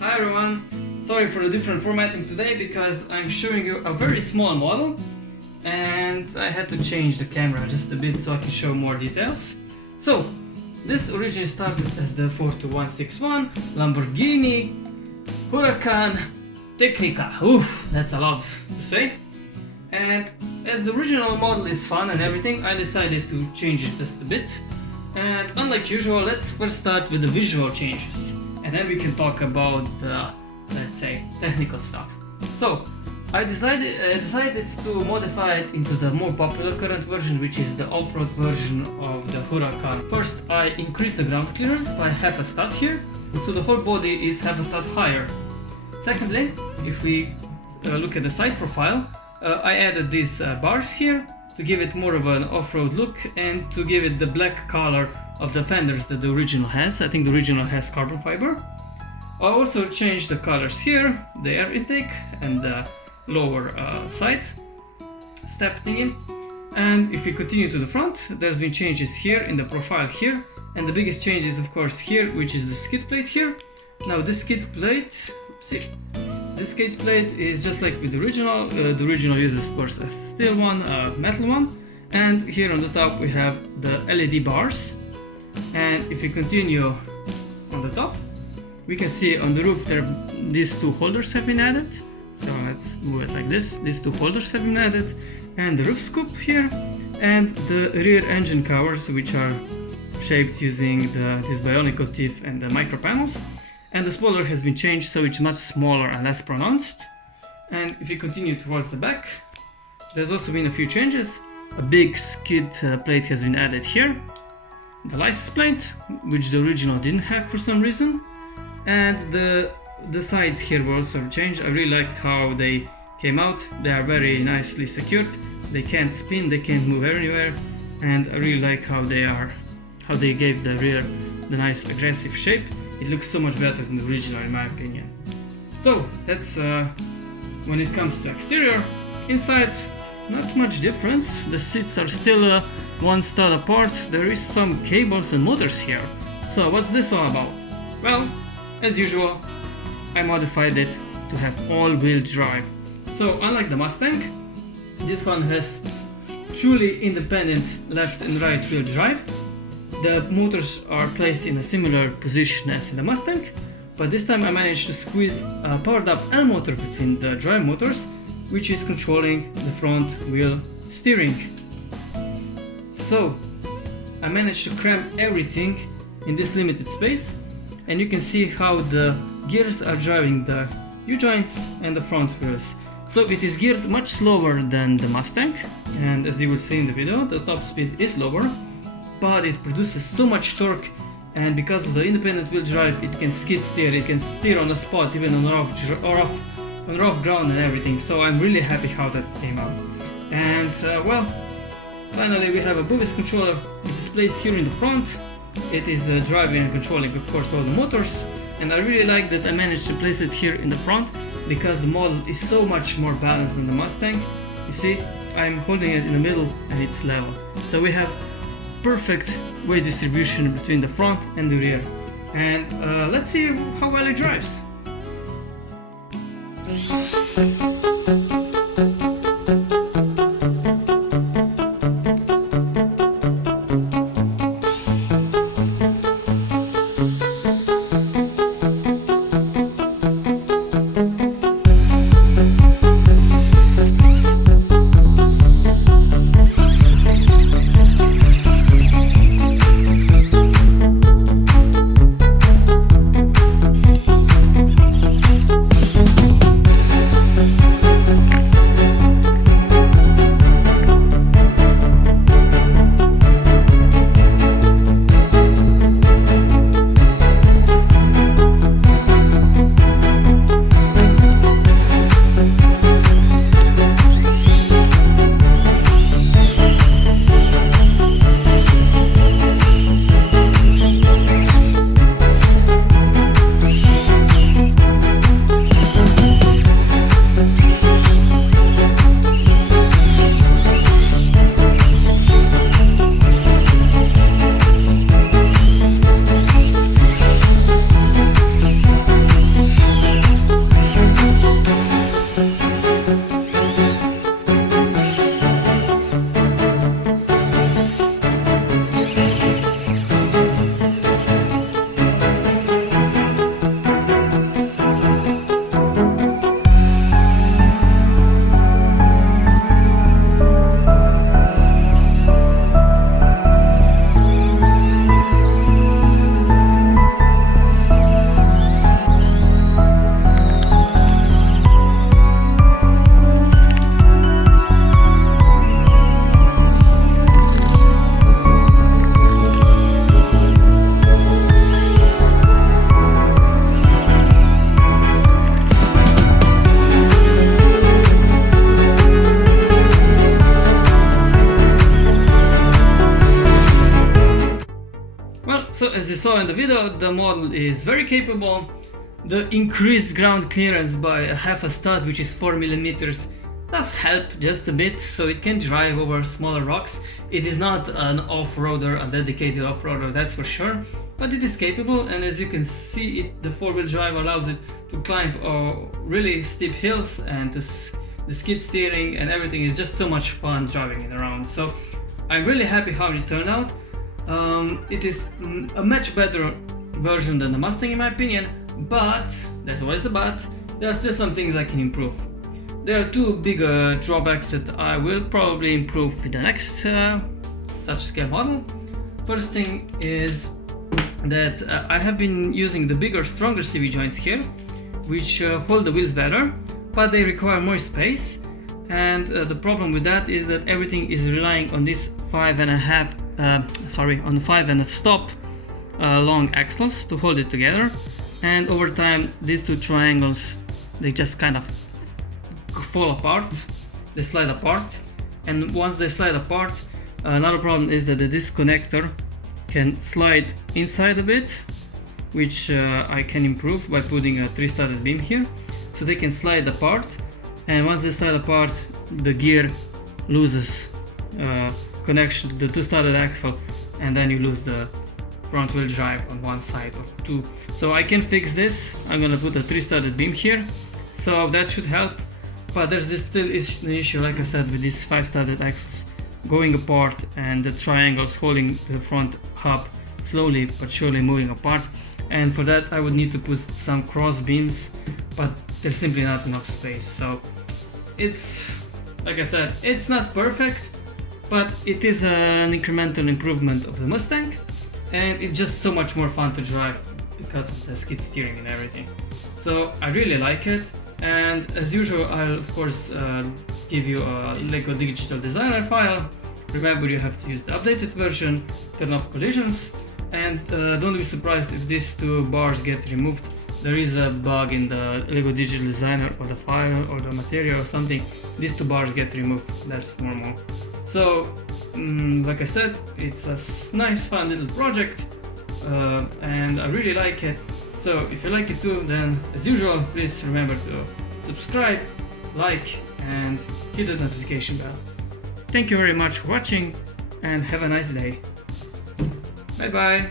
Hi everyone, sorry for the different formatting today because I'm showing you a very small model and I had to change the camera just a bit so I can show more details. So, this originally started as the 42161 Lamborghini Huracán Technica. Oof, that's a lot to say. And as the original model is fun and everything, I decided to change it just a bit. And unlike usual, let's first start with the visual changes. And then we can talk about the, let's say, technical stuff. So, I decided to modify it into the more popular current version, which is the off-road version of the Huracán. First, I increased the ground clearance by half a stud here, so the whole body is half a stud higher. Secondly, if we look at the side profile, I added these bars here to give it more of an off-road look and to give it the black color of the fenders that the original has. I think the original has carbon fiber. I also changed the colors here, the air intake and the lower side step thingy. And if we continue to the front, there's been changes here in the profile here, and the biggest change is of course here, which is the skid plate here. Now this skid plate, this skid plate is just like with the original. The original uses of course a steel one, a metal one, and here on the top we have the LED bars. And if we continue on the top, we can see on the roof there these two holders have been added. So let's move it like this. These two holders have been added, and the roof scoop here, and the rear engine covers, which are shaped using these bionicle teeth and the micro panels. And the spoiler has been changed, so it's much smaller and less pronounced. And if you continue towards the back, there's also been a few changes. A big skid plate has been added here. The license plate, which the original didn't have for some reason. And the sides here were also changed. I really liked how they came out. They are very nicely secured. They can't spin, they can't move anywhere. And I really like how they gave the rear the nice aggressive shape. It looks so much better than the original in my opinion. So that's when it comes to exterior. Inside, not much difference. The seats are still one stud apart. There is some cables and motors here. So what's this all about? Well, as usual, I modified it to have all-wheel drive. So unlike the Mustang, this one has truly independent left and right wheel drive. The motors are placed in a similar position as in the Mustang, but this time I managed to squeeze a powered up L motor between the drive motors, which is controlling the front wheel steering. So I managed to cram everything in this limited space, and you can see how the gears are driving the U-joints and the front wheels. So it is geared much slower than the Mustang, and as you will see in the video, the top speed is lower, but it produces so much torque, and because of the independent wheel drive, it can skid steer, it can steer on the spot, even on rough ground and everything. So I'm really happy how that came out. And well, finally we have a BuWizz controller. It is placed here in the front. It is driving and controlling of course all the motors, and I really like that I managed to place it here in the front because the model is so much more balanced than the Mustang. You see, I'm holding it in the middle and it's level. So we have perfect weight distribution between the front and the rear. And let's see how well it drives. So as you saw in the video, the model is very capable. The increased ground clearance by a half a stud, which is 4 millimeters, does help just a bit, so it can drive over smaller rocks. It is not an off-roader, a dedicated off-roader, that's for sure, but it is capable, and as you can see, the four-wheel drive allows it to climb really steep hills, and the skid steering and everything is just so much fun driving it around. So I'm really happy how it turned out. It is a much better version than the Mustang in my opinion, but there's always a but. There are still some things I can improve. There are two big drawbacks that I will probably improve with the next such scale model. First thing is that I have been using the bigger, stronger CV joints here, which hold the wheels better, but they require more space. And the problem with that is that everything is relying on this 5 and a stop long axles to hold it together. And over time, these two triangles, they just kind of fall apart, they slide apart, and once they slide apart, another problem is that the disc connector can slide inside a bit, which I can improve by putting a 3-studded beam here, so they can slide apart, and once they slide apart, the gear loses connection to the 2-studded axle, and then you lose the front wheel drive on one side or two. So I can fix this. I'm gonna put a 3-studded beam here, so that should help. But there's still an issue, like I said, with these 5-studded axles going apart and the triangles holding the front hub slowly but surely moving apart. And for that I would need to put some cross beams, but there's simply not enough space. So it's, like I said, it's not perfect, but it is an incremental improvement of the Mustang, and it's just so much more fun to drive because of the skid steering and everything. So I really like it. And as usual, I'll of course give you a Lego Digital Designer file. Remember, you have to use the updated version, turn off collisions, and don't be surprised if these two bars get removed. There is a bug in the Lego Digital Designer or the file or the material or something. These two bars get removed, that's normal. So, like I said, it's a nice fun little project, and I really like it. So if you like it too, then as usual, please remember to subscribe, like, and hit the notification bell. Thank you very much for watching, and have a nice day. Bye bye.